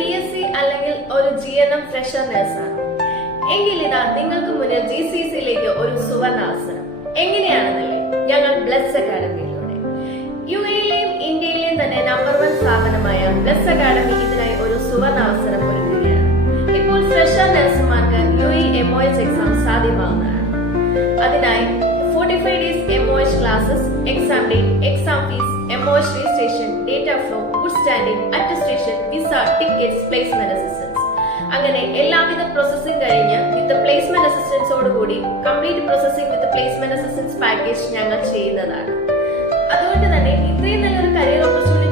BSc അല്ലെങ്കിൽ ഒരു GNM fresher നഴ്സാണ് എങ്കിൽ ഇതാ നിങ്ങൾക്ക് മുന്നിൽ GCSയിലേക്ക് ഒരു സുവർണാവസരം. എങ്ങനെയാണെന്നല്ലേ? ഞങ്ങൾ ബ്ലസ് അക്കാഡമിയിലൂടെ UAയിലെയും ഇന്ത്യയിലെയും തന്നെ നമ്പർ 1 സ്ഥാപനമായ ബ്ലസ് അക്കാഡമി ഇതിനായി ഒരു സുവർണാവസരം ഒരുക്കുകയാണ്. ഇപ്പോൾ ഫ്രഷർ നഴ്സുമാർക്ക് UAE MOH എക്സാം സാധ്യമാവുന്നതാണ്. അതിനായി 45 days MOH classes, exam date, exam fees, MOH registration, data flow, good standing, attestation, visa, tickets, placement assistance, അങ്ങനെ എല്ലാവിധ പ്രോസസ്സിംഗ് കഴിഞ്ഞ് വിത്ത് പ്ലേസ്മെന്റ് അസിസ്റ്റൻസോടുകൂടി കംപ്ലീറ്റ് പ്രോസസ്സിംഗ് വിത്ത് പ്ലേസ്മെന്റ് അസിസ്റ്റൻസ് പാക്കേജ് ഞങ്ങൾ ചെയ്യുന്നതാണ്. അതുകൊണ്ട് തന്നെ ഇത്രയും നല്ലൊരു കരിയർ ഓപ്പർച്യൂണിറ്റി